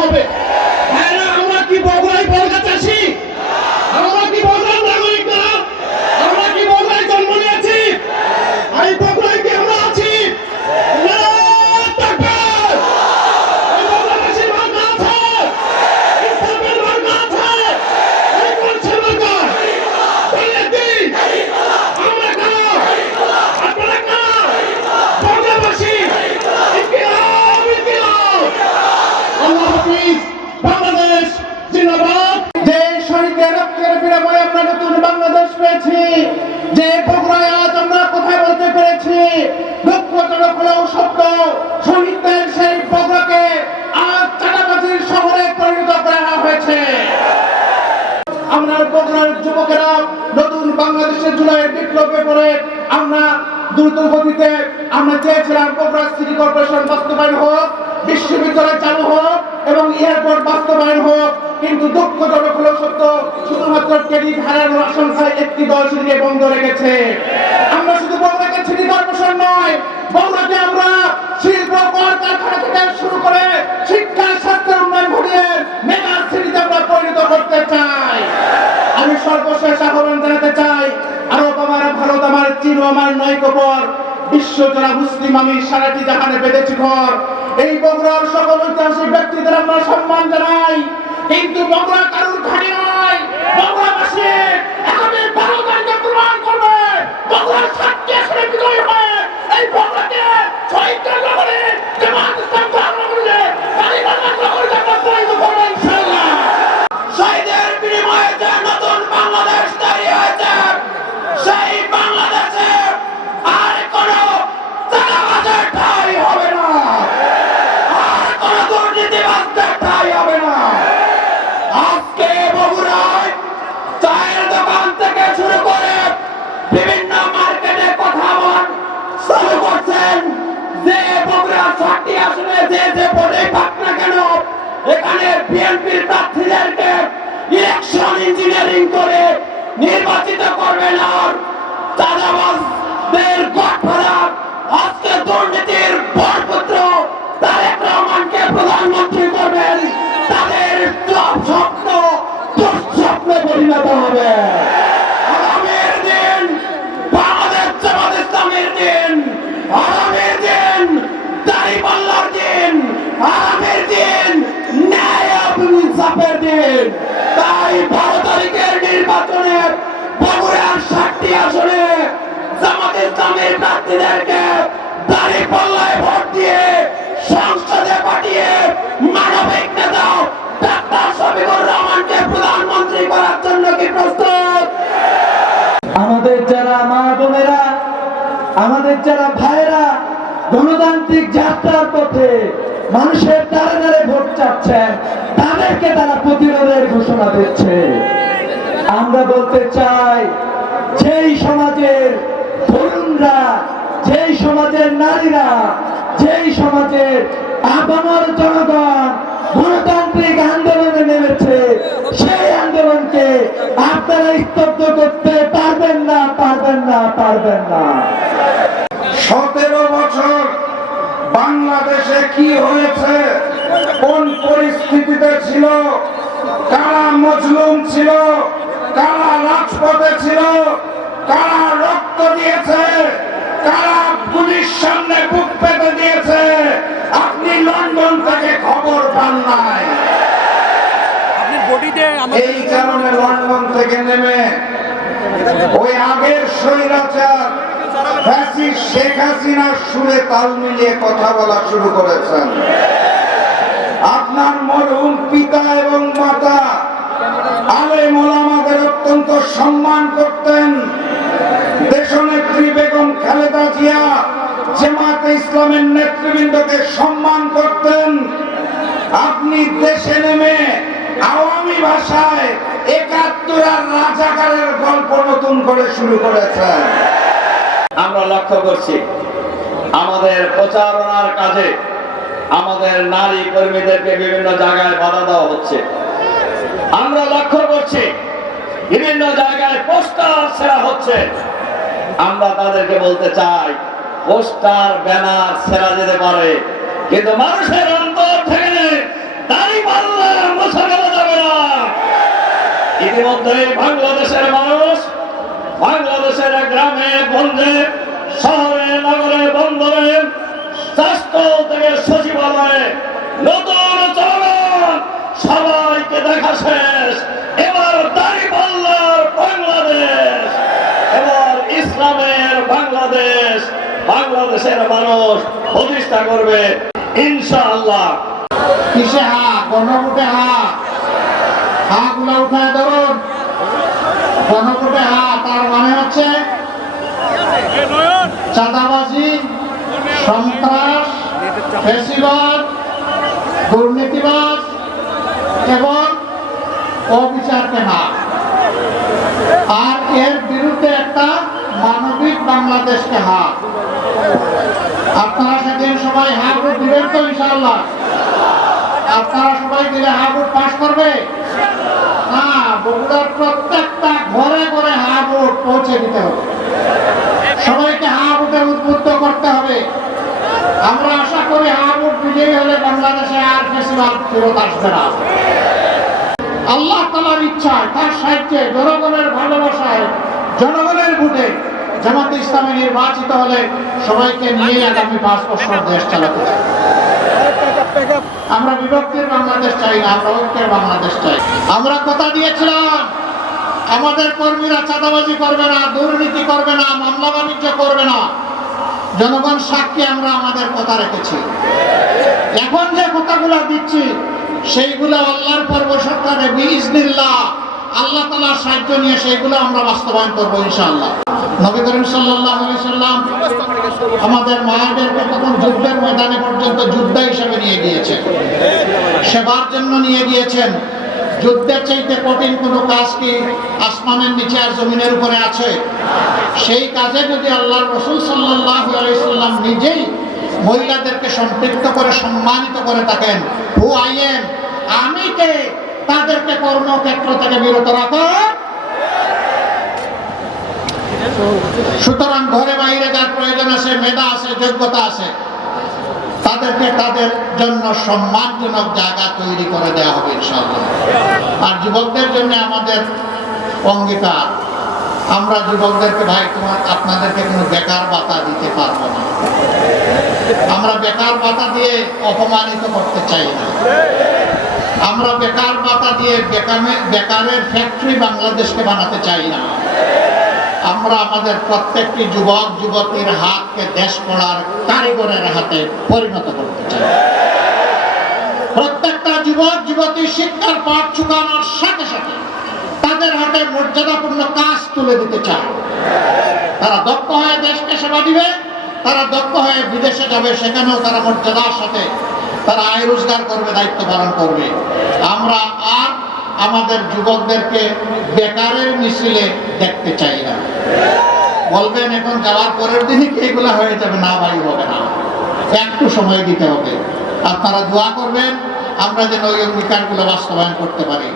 হবে। আমরা কি বগুড়ায় বর্গা চাষি? আমরা কি বগুড়ার নাগরিক না? আমরা কি বগুড়ায় জন্ম নিয়েছি? এই বগুড়ায় কি আমরা আছি? বাংলাদেশ জিন্দাবাদ। যে শহীদদের রক্তের বিনিময়ে আমরা নতুন বাংলাদেশ পেয়েছি, যে বগুড়ায় আজ আমরা কথা বলতে পেরেছি, দুঃখজনক হলেও সত্য, শহীদদের সেই বগুড়াকে আজ চাঁদাবাজির শহরে পরিণত করা হয়েছে। আমরা বগুড়ার যুবকেরা নতুন বাংলাদেশের জুলাইয়ের বিপ্লবে পরে আমরা দ্রুত গতিতে আমরা চেয়েছিলাম বগুড়া সিটি কর্পোরেশন বাস্তবায়ন হোক, বিশ্ববিদ্যালয় চালু হোক এবং এয়ারপোর্ট বাস্তবায়ন হোক, কিন্তু দুঃখজনক হলেও সত্য, শুধুমাত্র ক্রেডিট হারানোর আশঙ্কায় একটি দল সেটিকে বন্ধ রেখেছে। আমরা শুধু বগুড়াকে সিটি কর্পোরেশন নয়, বগুড়াকে আমরা শিল্প কলকারখানা থেকে শুরু করে শিক্ষা স্বাস্থ্যের উন্নয়ন ঘটিয়ে মেগা সিটিতে আমরা পরিণত করতে চাই। আমি সর্বশেষ আহ্বান জানাতে চাই, আরব আমার ভারত আমার চীন আমার নয় কবর, বিশ্ব যারা মুসলিম আমি সারাটি জাহানে বেঁধেছি ঘর। এই বগুড়ার সকল ঐতিহাসিক ব্যক্তিদের আমরা সম্মান জানাই, কিন্তু বগুড়া কারুর ঘাঁটি নয়। বগুড়াবাসী এখানে ভারতকে প্রমাণ করবে বগুড়ার সাক্ষী আসলে বিজয়ী হয়ে এই বগুড়াকে শহীদদের নগরে জামাত ইসলাম ধর্মগুরুকে কালীবাংলার নগরীতে পরিণত করবে ইনশাআল্লাহ। শহীদের বিনিময়ে যে নতুন বাংলাদেশ তৈরি হয়েছে, সেই বাংলাদেশে আর কোনো চাঁদাবাজের ঠাঁই হবে না, আর কোনো দুর্নীতিবাজদের ঠাঁই হবে না। আজকে বগুড়ায় চায়ের দোকান থেকে শুরু করে বিভিন্ন মার্কেটে কথা বলার চালু করছেন যে বগুড়া ৬টি আসনে যে ভোটে পাক না কেন এখানে বিএনপির প্রার্থীদেরকে ইলেকশন ইঞ্জিনিয়ারিং করে নির্বাচিত করবেন, আর চাঁদাবাজদের গডফাদার আজকে দুর্নীতির বরপুত্র তারেক রহমানকে প্রধানমন্ত্রী করবেন। তাদের স্বপ্ন দুঃস্বপ্নে পরিণত হবে। আগামীর দিন বাংলাদেশ জামাত ইসলামের দিন, আগামীর দিন দাঁড়িপাল্লার দিন, আগামীর দিন ন্যায় এবং ইনসাফের দিন। তাই 12 তারিখের নির্বাচনে বগুড়ার ৬০টি আসনে জামাত ইসলামের প্রার্থীদেরকে দাঁড়িপাল্লায় ভোট দিয়ে সংসদে পাঠিয়ে মানবিক নেতা ডাক্তার শফিকুর রহমানকে প্রধানমন্ত্রী করার জন্য কি প্রস্তুত? আমাদের যারা মা বোনেরা, আমাদের যারা ভাইয়েরা গণতান্ত্রিক যাত্রার পথে মানুষের দ্বারে দ্বারে ভোট চাচ্ছেন, তাদেরকে তারা প্রতিরোধের ঘোষণা দিচ্ছে। আমরা বলতে চাই, যেই সমাজের তরুণরা, যেই সমাজের নারীরা, যেই সমাজের আপামর জনগণ গণতান্ত্রিক আন্দোলনে নেমেছে, সেই আন্দোলনকে আপনারা স্তব্ধ করতে পারবেন না, পারবেন না, পারবেন না। 17 বছর বাংলাদেশে কি হয়েছে, কোন পরিস্থিতিতে ছিল, কারা মজলুম ছিল, কারা রাজপথে ছিল, কারা রক্ত দিয়েছে, কারা পুলিশ সামনে বুক পেতে দিয়েছে, আপনি লন্ডন থেকে খবর পান নাই। এই কারণে লন্ডন থেকে নেমে ওই আগের স্বৈরাচার ফ্যাসিস্ট শেখ হাসিনার সুরে তাল মিলিয়ে কথা বলা শুরু করেছেন। আপনার মরহুম পিতা এবং মাতা আলেম ওলামাদের অত্যন্ত সম্মান করতেন। দেশনেত্রী বেগম খালেদা জিয়া জামাতে ইসলামের নেতৃবৃন্দকে সম্মান করতেন। আপনি দেশে নেমে আওয়ামী ভাষায় ৭১ আর রাজাকারের গল্প নতুন করে শুরু করেছেন। আমরা লক্ষ্য করছি আমাদের প্রচারণার কাজে আমাদের নারী কর্মীদেরকে বিভিন্ন জায়গায় বাধা দেওয়া হচ্ছে। আমরা লক্ষ্য করছি বিভিন্ন জায়গায় পোস্টার ছেঁড়া হচ্ছে। আমরা তাদেরকে বলতে চাই, পোস্টার ব্যানার ছেঁড়া যেতে পারে, কিন্তু মানুষের অন্তর থেকে দাঁড়িপাল্লা মুছে ফেলা যাবে না। ইতিমধ্যে বাংলাদেশের মানুষ, বাংলাদেশের গ্রামে গঞ্জে, শহরে, নগরে, বন্দরে, রাষ্ট্র থেকে সচিবালয়ে নতুন চলমান সবাইকে দেখা শেষ। এবার দাঁড়িপাল্লার বাংলাদেশ, এবার ইসলামের বাংলাদেশ, বাংলাদেশের মানুষ প্রতিষ্ঠা করবে ইনশাআল্লাহ। কিসে হা? গণভোটে হা। হা গুলা উঠায় ধরুন। গণভোটে হা, তার মানে হচ্ছে চাঁদাবাজি, সন্ত্রাস, ফ্যাসিবাদ, দুর্নীতিবাজ এবং অবিচারকে না। আর এর বিরুদ্ধে একটা মানবিক বাংলাদেশকে হা। আপনারা সেদিন সবাই হা ভোট দিবেন তো ইনশাআল্লাহ? আপনারা সবাই দিলে হা ভোট পাস করবে না? বগুড়ার প্রত্যেকটা ঘরে ঘরে হা ভোট পৌঁছে দিতে হবে। সবাইকে হা ভোটে উদ্বুদ্ধ করতে হবে। আমরা আশা করি হা ভোট বিজয়ী হলে বাংলাদেশে আর ফ্যাসিবাদ ফেরত আসবে না। আল্লাহ তাআলার ইচ্ছায়, তার সাহায্যে, জনগণের ভালোবাসায়, জনগণের ভোটে জামাতে ইসলামী নির্বাচিত হলে সবাইকে নিয়ে আগামী 5 বছর দেশ চালাতে চাই। আমরা বিভক্তির বাংলাদেশ চাই না, আমরা ঐক্যের বাংলাদেশ চাই। আমরা কথা দিয়েছিলাম আমাদের কর্মীরা চাঁদাবাজি করবে না, দুর্নীতি করবে না, মামলা বাণিজ্য করবে না। জনগণ সাক্ষী, আমরা আমাদের কথা রেখেছি। এখন যে কথাগুলো দিচ্ছি সেইগুলো আল্লাহর পর সরকারে বিইজনিল্লাহ আল্লাহ তাআলার সাহায্য নিয়ে সেইগুলো আমরা বাস্তবায়ন করবো ইনশাআল্লাহ। নবী করিম সাল্লাল্লাহু আলাইহি সাল্লাম আমাদের মায়েদেরকে তখন যুদ্ধের ময়দানে পর্যন্ত যোদ্ধা হিসেবে নিয়ে গিয়েছেন, সেবার জন্য নিয়ে গিয়েছেন। যুদ্ধের চাইতে কঠিন কোনো কাজ কি আসমানের নিচে আর জমিনের উপরে আছে? সেই কাজে যদি আল্লাহর রাসূল সাল্লাল্লাহু আলাইহি সাল্লাম নিজেই মহিলাদেরকে সম্পৃক্ত করে সম্মানিত করে থাকেন, হু আই এম, আমি কে, তাদেরকে কর্মক্ষেত্র থেকে বিরত রাখো। সুতরাং ঘরে বাইরে যার প্রয়োজন আছে, মেধা আছে, যোগ্যতা আছে, তাদেরকে তাদের জন্য সম্মানজনক জায়গা তৈরি করে দেওয়া হবে ইনশাআল্লাহ। আর যুবকদের জন্য আমাদের অঙ্গীকার, আমরা যুবকদেরকে ভাই আপনাদেরকে কোনো বেকার ভাতা দিতে পারবো না। আমরা বেকার ভাতা দিয়ে অপমানিত করতে চাই না। আমরা বেকার ভাতা দিয়ে বেকারের ফ্যাক্টরি বাংলাদেশকে বানাতে চাই না। আমরা আমাদের প্রত্যেকটি যুবক যুবতীর হাতকে দেশ গড়ার কারিগরের হাতে পরিণত করতে চাই। প্রত্যেকটা যুবক যুবতী শিক্ষার পাঠ চুকানোর সাথে সাথে তাদের হাতে মর্যাদাপূর্ণ কাজ তুলে দিতে চায়। তারা দক্ষ হয়ে দেশকে সেবা দিবে, তারা দক্ষ হয়ে বিদেশে যাবে, সেখানেও তারা মর্যাদার সাথে তারা আয় রোজগার করবে, দায়িত্ব পালন করবে। আমরা আর আমাদের যুবকদেরকে বেকারের মিছিলে দেখতে চাই না। বলবেন এখন যাওয়ার পরের দিনই কি এগুলা হয়ে যাবে? না ভাই, হবে না, একটু সময় দিতে হবে। আপনারা দোয়া করবেন আমরা যেন ওই অঙ্গীকারগুলো বাস্তবায়ন করতে পারি।